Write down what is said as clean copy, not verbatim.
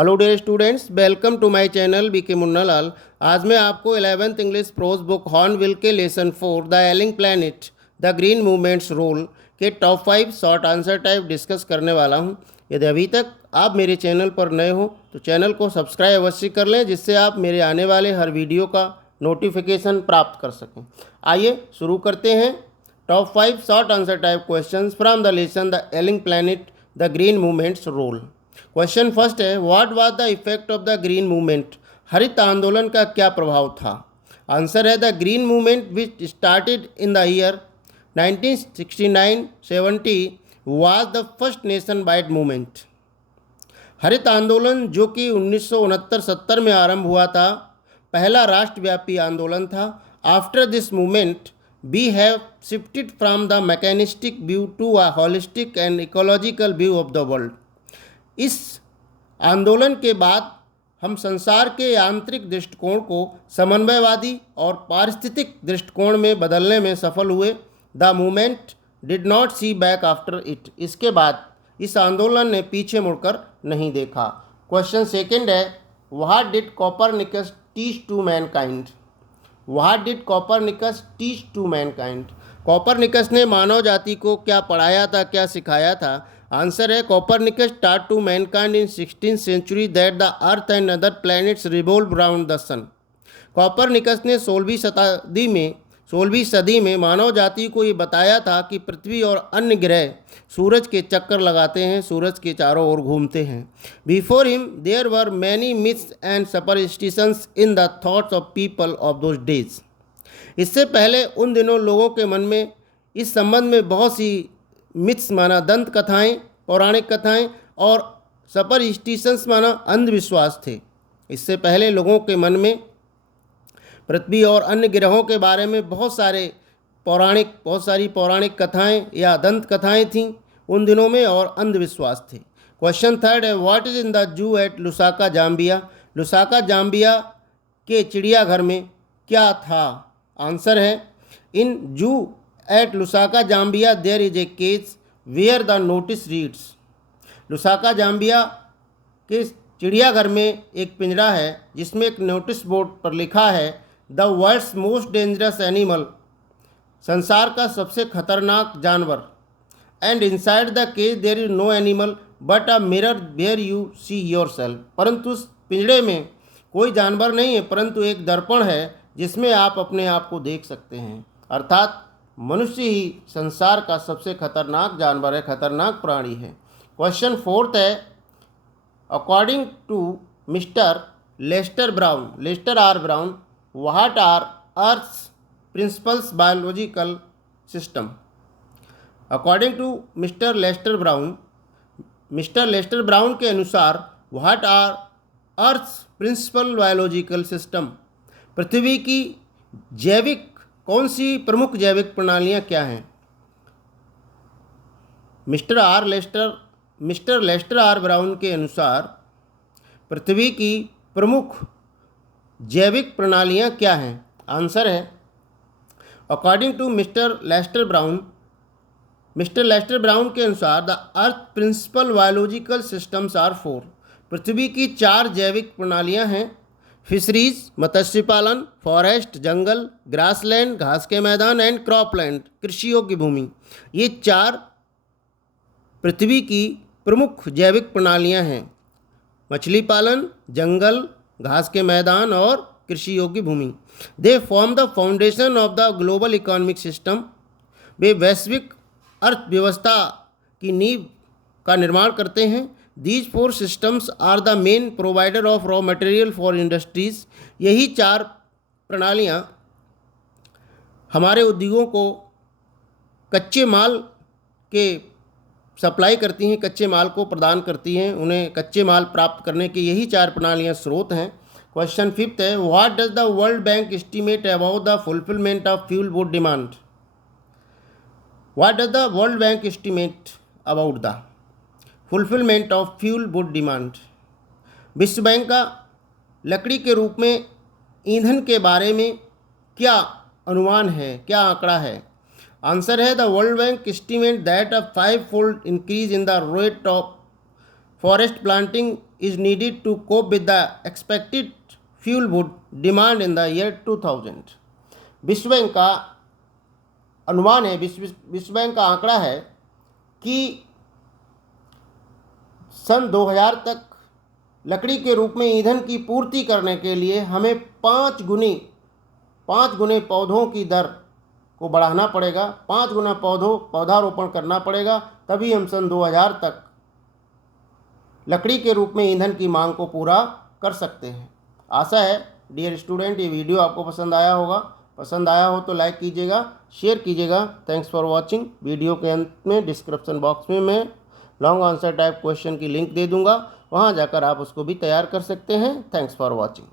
Hello dear students, welcome to my channel BK Munnalal. आज मैं आपको 11th English prose book Hornbill के lesson 4 the ailing planet the green movement's role के top 5 short answer type discuss करने वाला हूं। यदि अभी तक आप मेरे चैनल पर नए हो तो चैनल को सब्सक्राइब अवश्य कर लें, जिससे आप मेरे आने वाले हर वीडियो का नोटिफिकेशन प्राप्त कर सकें। आइए शुरू करते हैं। Top 5 short answer type questions from the lesson the ailing planet the green movement's role. Question first है, what was the effect of the green movement? हरित आंदोलन का क्या प्रभाव था? आंसर है the green movement which started in the year 1969-70 was the first nationwide movement. हरित आंदोलन जो कि 1969-70 में आरंभ हुआ था, पहला राष्ट्रव्यापी आंदोलन था। After this movement we have shifted from the mechanistic view to a holistic and ecological view of the world. इस आंदोलन के बाद हम संसार के यांत्रिक दृष्टिकोण को समन्वयवादी और पारिस्थितिक दृष्टिकोण में बदलने में सफल हुए। The movement did not see back after it. इसके बाद इस आंदोलन ने पीछे मुड़कर नहीं देखा। क्वेश्चन सेकंड है, what did Copernicus teach to mankind? What did Copernicus teach to mankind? Copernicus ने मानव जाति को क्या पढ़ाया था, क्या सिखाया था? आंसर है Copernicus taught to mankind in 16th century that the earth and other planets revolve around the sun। Copernicus ने 16वीं सदी में मानव जाति को ये बताया था कि पृथ्वी और अन्य ग्रह सूरज के चक्कर लगाते हैं, सूरज के चारों ओर घूमते हैं। Before him there were many myths and superstitions in the thoughts of people of those days. इससे पहले उन दिनों लोगों के मन में इस संबंध में बहुत सी मिथ्स माना दंत कथाएँ, पौराणिक कथाएँ और सुपरस्टिशंस माना अंधविश्वास थे। इससे पहले लोगों के मन में पृथ्वी और अन्य ग्रहों के बारे में बहुत सारी पौराणिक कथाएँ या दंत कथाएँ थीं उन दिनों में, और अंधविश्वास थे। क्वेश्चन थर्ड है, what is in the zoo at Lusaka Zambia? Lusaka Zambia के चिड़ियाघर में क्या था? आंसर है, in zoo at Lusaka Zambia there is a cage where the notice reads. Lusaka Zambia के चिड़ियाघर में एक पिंजरा है जिसमें एक नोटिस बोर्ड पर लिखा है, the world's most dangerous animal, संसार का सबसे खतरनाक जानवर। And inside the cage there is no animal but a mirror where you see yourself. परंतु उस पिंजरे में कोई जानवर नहीं है, परंतु एक दर्पण है जिसमें आप अपने आप को देख सकते हैं। अर्थात मनुष्य ही संसार का सबसे खतरनाक जानवर है, खतरनाक प्राणी है। क्वेश्चन फोर्थ है, according to mister Lester R Brown what are earth's principals biological system? According to mister Lester Brown के अनुसार what are earth's principal biological system? पृथ्वी की कौन सी प्रमुख जैविक प्रणालियां क्या हैं? मिस्टर लेस्टर आर ब्राउन के अनुसार पृथ्वी की प्रमुख जैविक प्रणालियां क्या हैं? आंसर है, according to mister Lester Brown के अनुसार the earth principal biological systems are 4। पृथ्वी की 4 जैविक प्रणालियां हैं। फिशरीज मत्स्य पालन, फॉरेस्ट जंगल, ग्रासलैंड घास के मैदान एंड क्रॉपलैंड कृषि योग्य भूमि। ये 4 पृथ्वी की प्रमुख जैविक प्रणालियां हैं। मछली पालन, जंगल, घास के मैदान और कृषि योग्य भूमि। They form the foundation of the global economic system. वे वैश्विक अर्थव्यवस्था की नींव का निर्माण करते हैं। These 4 systems are the main provider of raw material for industries। यही 4 प्रणालियाँ हमारे उद्योगों को कच्चे माल के सप्लाई करती हैं, कच्चे माल को प्रदान करती हैं। उन्हें कच्चे माल प्राप्त करने की यही 4 प्रणालियाँ स्रोत हैं। क्वेश्चन फिफ्थ है, what does the world bank estimate about the fulfilment of fuel wood demand? What does the world bank estimate about the fulfilment of fuel wood demand? विश्व बैंक का लकड़ी के रूप में ईंधन के बारे में क्या अनुमान है, क्या आंकड़ा है? आंसर है, the world bank estimate that a 5-fold increase in the rate of forest planting is needed to cope with the expected fuel wood demand in the year 2000? विश्व बैंक का अनुमान है, विश्व बैंक का आंकड़ा है कि सन 2000 तक लकड़ी के रूप में ईंधन की पूर्ति करने के लिए हमें 5 गुने पौधों की दर को बढ़ाना पड़ेगा, 5 गुना पौधारोपण करना पड़ेगा, तभी हम सन 2000 तक लकड़ी के रूप में ईंधन की मांग को पूरा कर सकते हैं। आशा है डियर स्टूडेंट ये वीडियो आपको पसंद आया होगा। पसंद आया हो तो लाइक कीजिएगा, शेयर कीजिएगा। Thanks for watching. वीडियो के अंत में डिस्क्रिप्शन बॉक्स में मैं लॉन्ग आंसर टाइप क्वेश्चन की लिंक दे दूंगा, वहां जाकर आप उसको भी तैयार कर सकते हैं। Thanks for watching.